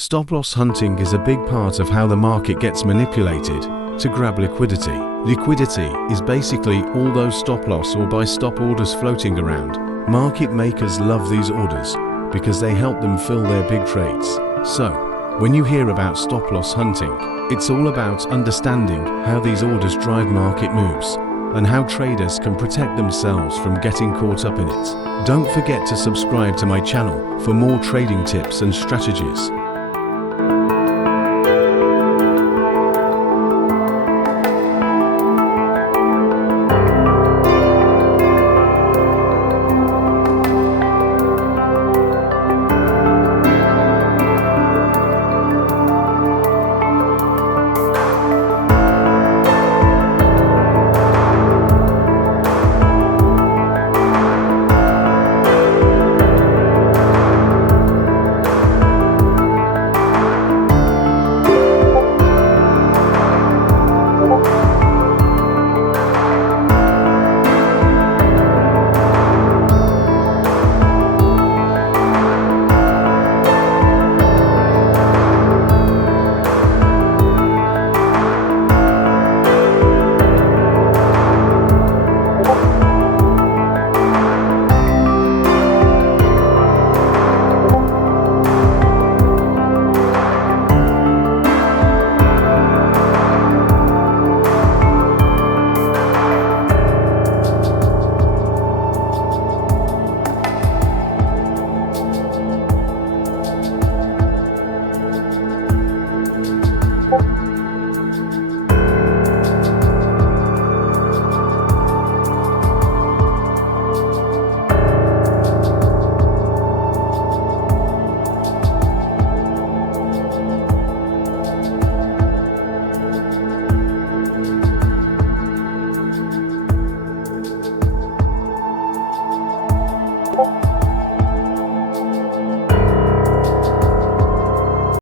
Stop-loss hunting is a big part of how the market gets manipulated to grab liquidity. Liquidity is basically all those stop-loss or buy-stop orders floating around. Market makers love these orders because they help them fill their big trades. So, when you hear about stop-loss hunting, it's all about understanding how these orders drive market moves and how traders can protect themselves from getting caught up in it. Don't forget to subscribe to my channel for more trading tips and strategies.